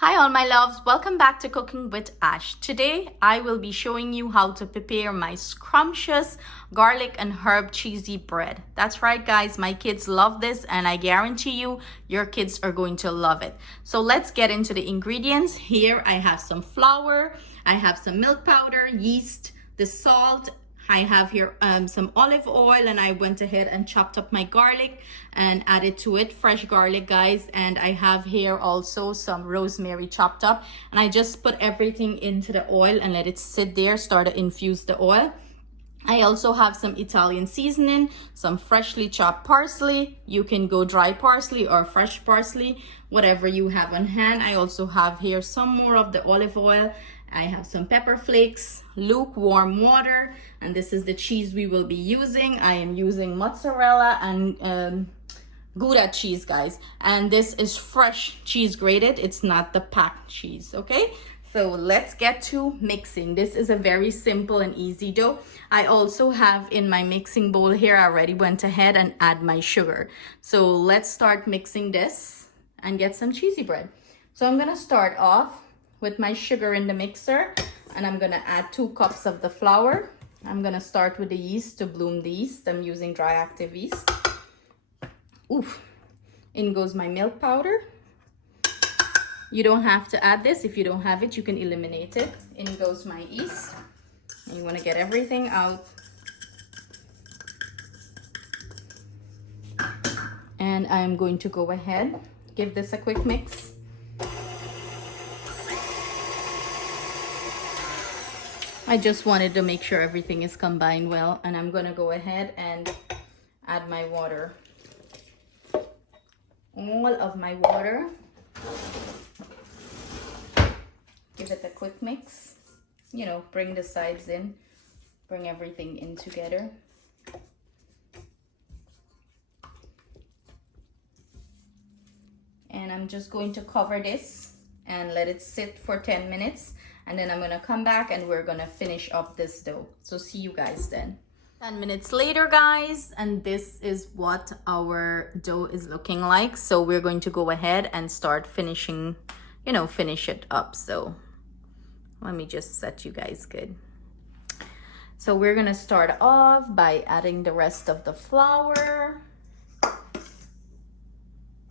Hi all my loves, welcome back to Cooking with Ash. Today I will be showing you how to prepare my scrumptious garlic and herb cheesy bread. That's right guys, my kids love this and I guarantee you your kids are going to love it. So let's get into the ingredients. Here I have some flour, I have some milk powder, yeast, the salt, I have here some olive oil, and I went ahead and chopped up my garlic and added to it fresh garlic guys, and I have here also some rosemary chopped up, and I just put everything into the oil and let it sit there, start to infuse the oil. I also have some Italian seasoning, some freshly chopped parsley. You can go dry parsley or fresh parsley, whatever you have on hand. I also have here some more of the olive oil. I have some pepper flakes, lukewarm water, and this is the cheese we will be using. I am using mozzarella and Gouda cheese guys, and this is fresh cheese grated. It's not the packed cheese, okay? So let's get to mixing. This is a very simple and easy dough. I also have in my mixing bowl here, I already went ahead and add my sugar. So let's start mixing this and get some cheesy bread. So I'm gonna start off with my sugar in the mixer, and I'm gonna add 2 cups of the flour. I'm gonna start with the yeast to bloom the yeast. I'm using dry active yeast. Oof, in goes my milk powder. You don't have to add this. If you don't have it, you can eliminate it. In goes my yeast. And you wanna get everything out. And I'm going to go ahead, give this a quick mix. I just wanted to make sure everything is combined well, and I'm gonna go ahead and add my water. All of my water. Give it a quick mix. You know, bring the sides in, bring everything in together. And I'm just going to cover this and let it sit for 10 minutes. And then I'm gonna come back and we're gonna finish up this dough. So see you guys then. 10 minutes later guys, and this is what our dough is looking like. So we're going to go ahead and start finishing, you know, finish it up. So let me just set you guys good. So we're gonna start off by adding the rest of the flour.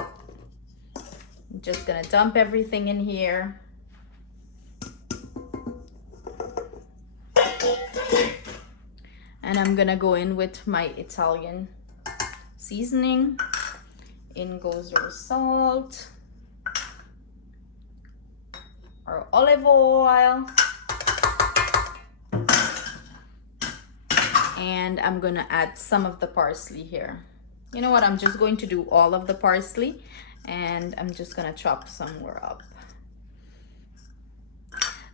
I'm just gonna dump everything in here. And I'm gonna go in with my Italian seasoning. In goes our salt, our olive oil, and I'm gonna add some of the parsley here. You know what, I'm just going to do all of the parsley, and I'm just gonna chop some more up.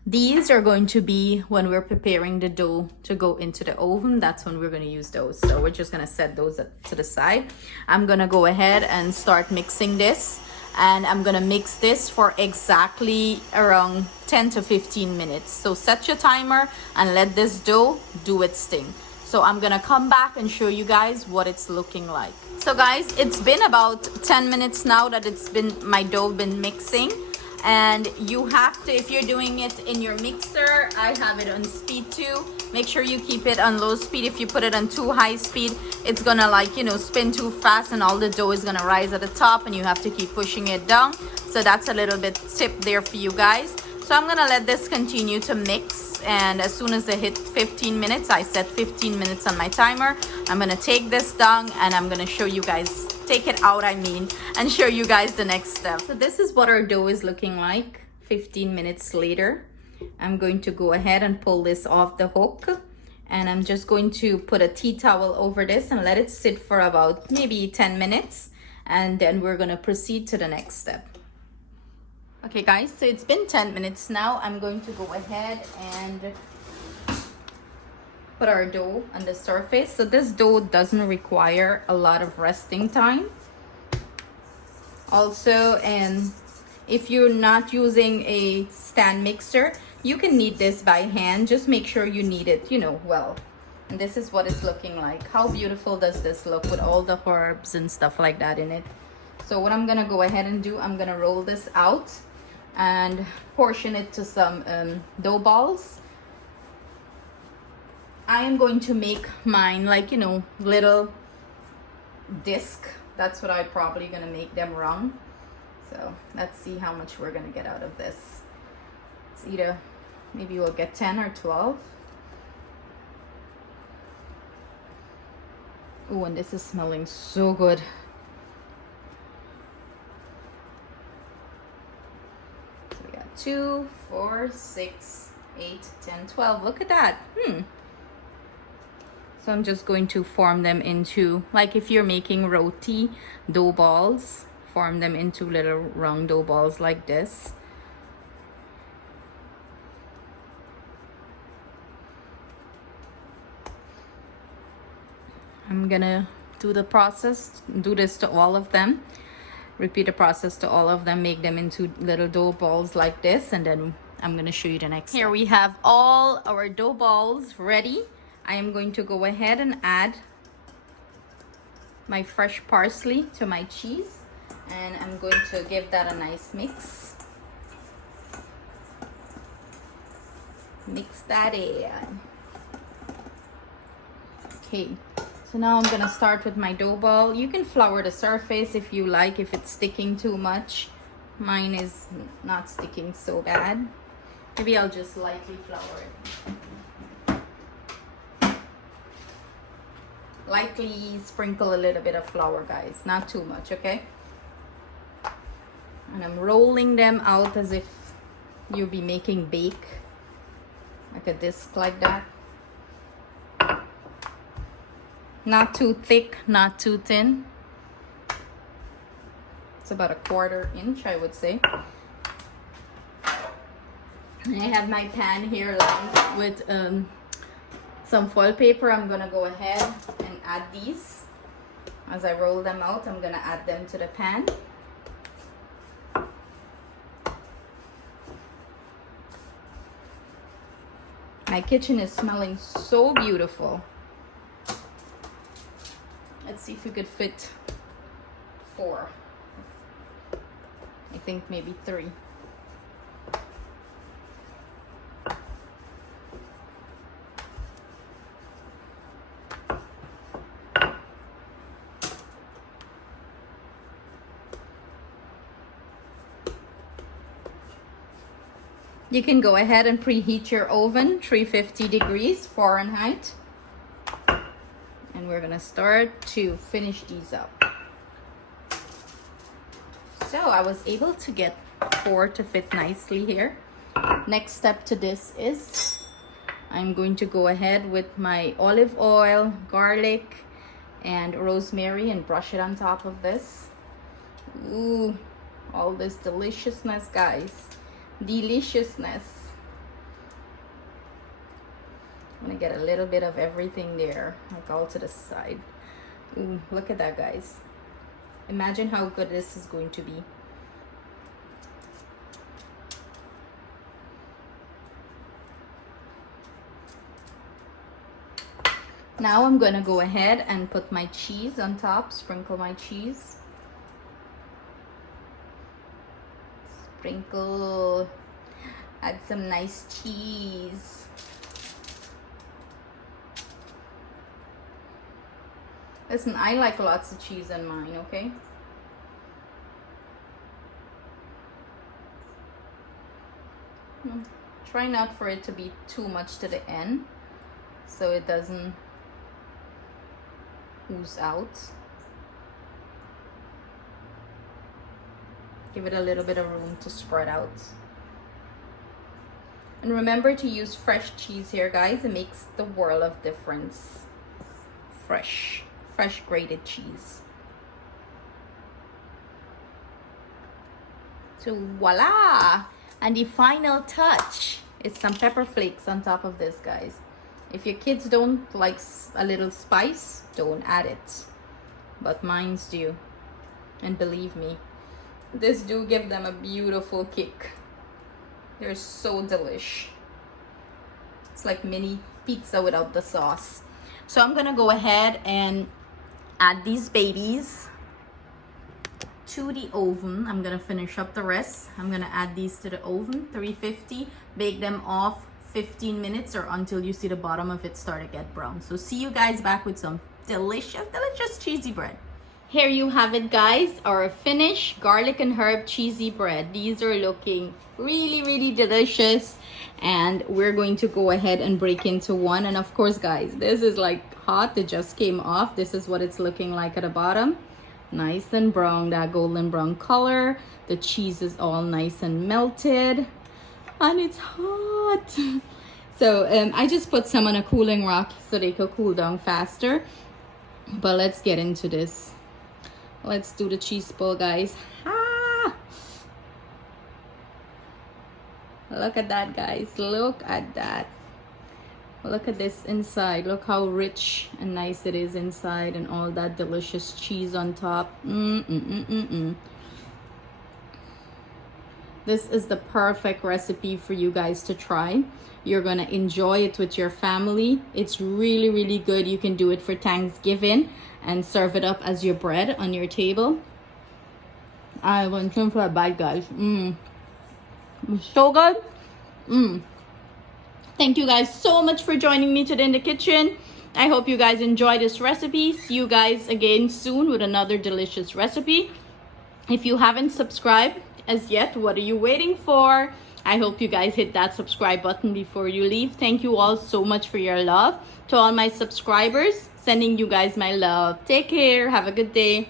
These are going to be when we're preparing the dough to go into the oven. That's when we're going to use those. So we're just going to set those to the side. I'm going to go ahead and start mixing this. And I'm going to mix this for exactly around 10 to 15 minutes. So set your timer and let this dough do its thing. So I'm going to come back and show you guys what it's looking like. So guys, it's been about 10 minutes now that my dough been mixing. And you have to, if you're doing it in your mixer, I have it on speed 2. Make sure you keep it on low speed. If you put it on too high speed, it's gonna, like, you know, spin too fast and all the dough is gonna rise at the top and you have to keep pushing it down. So that's a little bit tip there for you guys. So I'm gonna let this continue to mix, and as soon as it hit 15 minutes, I set 15 minutes on my timer. I'm gonna take this down and I'm gonna show you guys, take it out and show you guys the next step. So this is what our dough is looking like 15 minutes later. I'm going to go ahead and pull this off the hook, and I'm just going to put a tea towel over this and let it sit for about maybe 10 minutes, and then we're gonna proceed to the next step. Okay guys, so it's been 10 minutes now. I'm going to go ahead and put our dough on the surface. So this dough doesn't require a lot of resting time. Also, and if you're not using a stand mixer, you can knead this by hand. Just make sure you knead it, you know, well. And this is what it's looking like. How beautiful does this look with all the herbs and stuff like that in it? So what I'm gonna go ahead and do, I'm gonna roll this out and portion it to some dough balls. I am going to make mine like, you know, little disc. That's what I'm probably gonna make them round. So let's see how much we're gonna get out of this. It's either, maybe we'll get 10 or 12. Oh, and this is smelling so good. So we got 2, 4, 6, 8, 10, 12. Look at that. So I'm just going to form them into, like if you're making roti dough balls, form them into little round dough balls like this. I'm gonna do the process, do this to all of them. Repeat the process to all of them, make them into little dough balls like this, and then I'm gonna show you the next step. Here we have all our dough balls ready. I am going to go ahead and add my fresh parsley to my cheese, and I'm going to give that a nice mix. Mix that in. Okay, so now I'm gonna start with my dough ball. You can flour the surface if you like, if it's sticking too much. Mine is not sticking so bad. Maybe I'll just lightly flour it. Lightly sprinkle a little bit of flour, guys, not too much, okay? And I'm rolling them out as if you'll be making bake, like a disc like that. Not too thick, not too thin. It's about a 1/4 inch, I would say. And I have my pan here lined with some foil paper. I'm gonna go ahead and add these. As I roll them out, I'm gonna add them to the pan. My kitchen is smelling so beautiful. Let's see if we could fit 4. I think maybe 3. You can go ahead and preheat your oven, 350 degrees Fahrenheit. And we're gonna start to finish these up. So I was able to get 4 to fit nicely here. Next step to this is I'm going to go ahead with my olive oil, garlic, and rosemary and brush it on top of this. Ooh, all this deliciousness, guys. Deliciousness. I'm gonna get a little bit of everything there, like all to the side. Ooh, look at that, guys. Imagine how good this is going to be. Now I'm gonna go ahead and put my cheese on top, sprinkle my cheese. Sprinkle, add some nice cheese. Listen, I like lots of cheese on mine, okay? Try not for it to be too much to the end, so it doesn't ooze out. Give it a little bit of room to spread out. And remember to use fresh cheese here, guys. It makes the world of difference. Fresh grated cheese. So voila! And the final touch is some pepper flakes on top of this, guys. If your kids don't like a little spice, don't add it. But mine's do. And believe me, this do give them a beautiful kick. They're so delish. It's like mini pizza without the sauce. So I'm gonna go ahead and add these babies to the oven. I'm gonna finish up the rest. I'm gonna add these to the oven, 350. Bake them off 15 minutes or until you see the bottom of it start to get brown. So see you guys back with some delicious cheesy bread. Here you have it, guys, our finished garlic and herb cheesy bread. These are looking really delicious, and we're going to go ahead and break into one. And of course, guys, this is like hot. It just came off. This is what it's looking like at the bottom. Nice and brown, that golden brown color. The cheese is all nice and melted, and it's hot. So I just put some on a cooling rack so they could cool down faster. But let's get into this. Let's do the cheese ball, guys. Ah! Look at that, guys. Look at that. Look at this inside. Look how rich and nice it is inside, and all that delicious cheese on top. This is the perfect recipe for you guys to try. You're gonna enjoy it with your family. It's really good. You can do it for Thanksgiving and serve it up as your bread on your table. I want some for a bite, guys. So good. Thank you guys so much for joining me today in the kitchen. I hope you guys enjoy this recipe. See you guys again soon with another delicious recipe. If you haven't subscribed as yet, what are you waiting for? I hope you guys hit that subscribe button before you leave. Thank you all so much for your love. To all my subscribers, sending you guys my love. Take care. Have a good day.